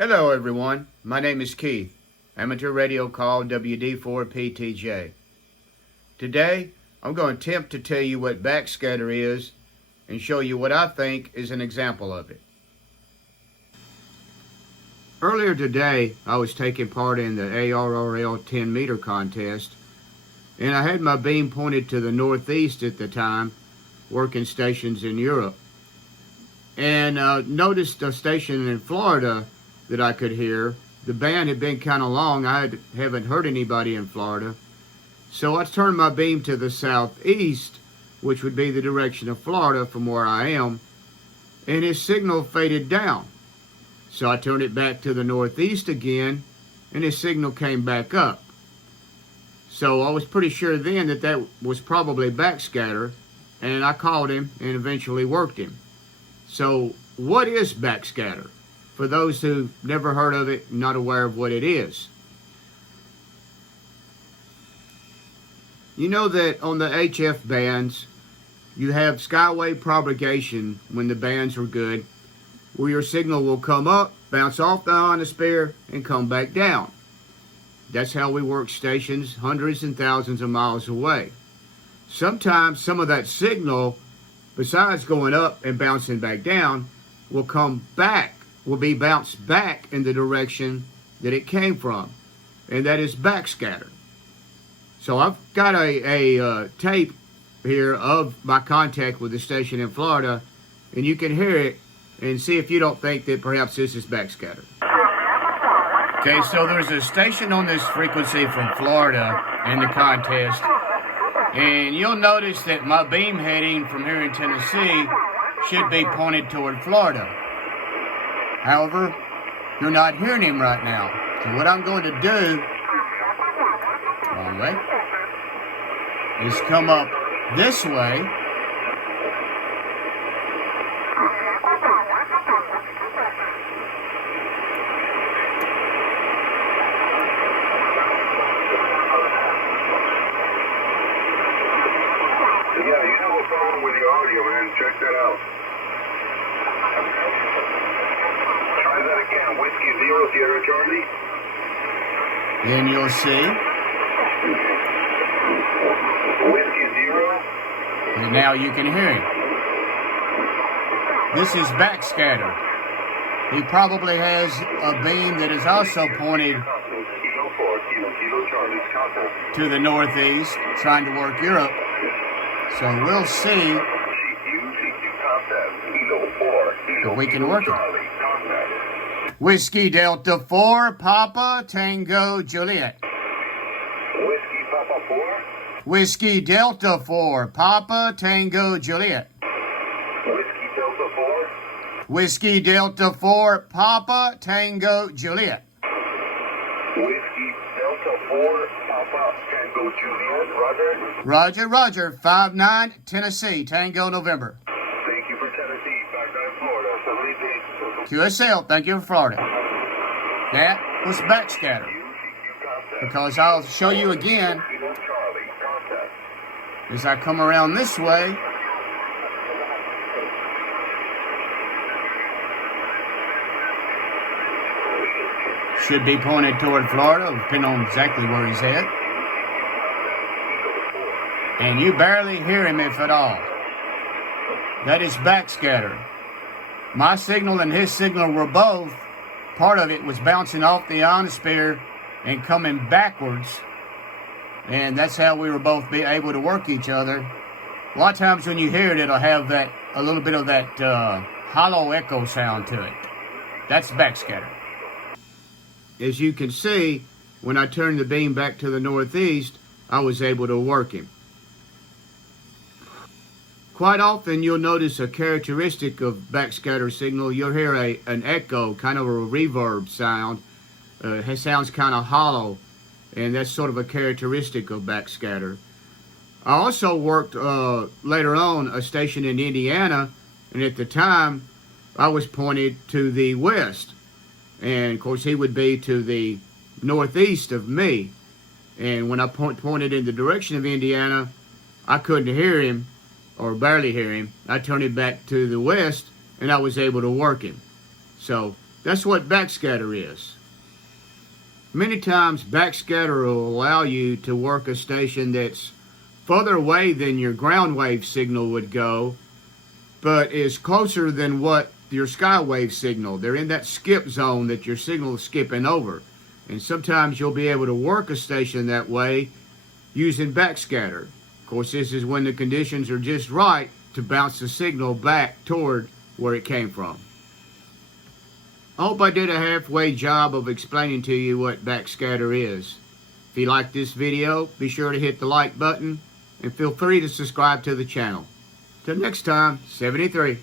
Hello everyone, my name is Keith, amateur radio call WD4PTJ. Today, I'm going to attempt to tell you what backscatter is and show you what I think is an example of it. Earlier today, I was taking part in the ARRL 10 meter contest, and I had my beam pointed to the northeast at the time, working stations in Europe. And noticed a station in Florida that I could hear. The band had been kind of long. I haven't heard anybody in Florida. So I turned my beam to the southeast, which would be the direction of Florida from where I am, and his signal faded down. So I turned it back to the northeast again, and his signal came back up. So I was pretty sure then that that was probably backscatter, and I called him and eventually worked him. So what is backscatter? For those who've never heard of it, not aware of what it is. You know that on the HF bands, you have skywave propagation when the bands are good, where your signal will come up, bounce off the ionosphere, and come back down. That's how we work stations hundreds and thousands of miles away. Sometimes some of that signal, besides going up and bouncing back down, will come back, will be bounced back in the direction that it came from, and that is backscatter. So I've got a tape here of my contact with the station in Florida, and you can hear it and see if you don't think that perhaps this is backscatter. Okay, so there's a station on this frequency from Florida in the contest, and you'll notice that my beam heading from here in Tennessee should be pointed toward Florida. However, you're not hearing him right now. So what I'm going to do, wrong way, is come up this way. Yeah, you have a problem with your audio, man. Check that out. Try that again. Whiskey 0, Sierra Charlie. And you'll see. Whiskey 0. And now you can hear him. This is backscatter. He probably has a beam that is also pointed to the northeast, trying to work Europe. So we'll see if we can work it. Whiskey Delta 4, Papa Tango Juliet. Whiskey Papa 4. Whiskey Delta 4, Papa Tango Juliet. Whiskey Delta 4. Whiskey Delta 4, Papa Tango Juliet. Whiskey Delta 4, Papa Tango Juliet. Roger. Roger, Roger. 5-9, Tennessee, Tango November. Thank you for Tennessee, 5-9 Florida. 78. QSL, thank you for Florida. That was backscatter. Because I'll show you again as I come around this way. Should be pointed toward Florida, depending on exactly where he's at. And you barely hear him, if at all. That is backscatter. My signal and his signal were both, part of it was bouncing off the ionosphere and coming backwards. And that's how we were both be able to work each other. A lot of times when you hear it, it'll have that a little bit of that hollow echo sound to it. That's backscatter. As you can see, when I turned the beam back to the northeast, I was able to work him. Quite often you'll notice a characteristic of backscatter signal. You'll hear an echo, kind of a reverb sound. It sounds kind of hollow, and that's sort of a characteristic of backscatter. I also worked later on a station in Indiana, and at the time I was pointed to the west, and of course he would be to the northeast of me. And when I pointed in the direction of Indiana, I couldn't hear him, or barely hear him. I turned it back to the west, and I was able to work him. So That's what backscatter is. Many times backscatter will allow you to work a station that's further away than your ground wave signal would go, but is closer than what your skywave signal. They're in that skip zone that your signal is skipping over. And sometimes you'll be able to work a station that way using backscatter. Of course, this is when the conditions are just right to bounce the signal back toward where it came from. I hope I did a halfway job of explaining to you what backscatter is. If you like this video, be sure to hit the like button and feel free to subscribe to the channel. Till next time, 73.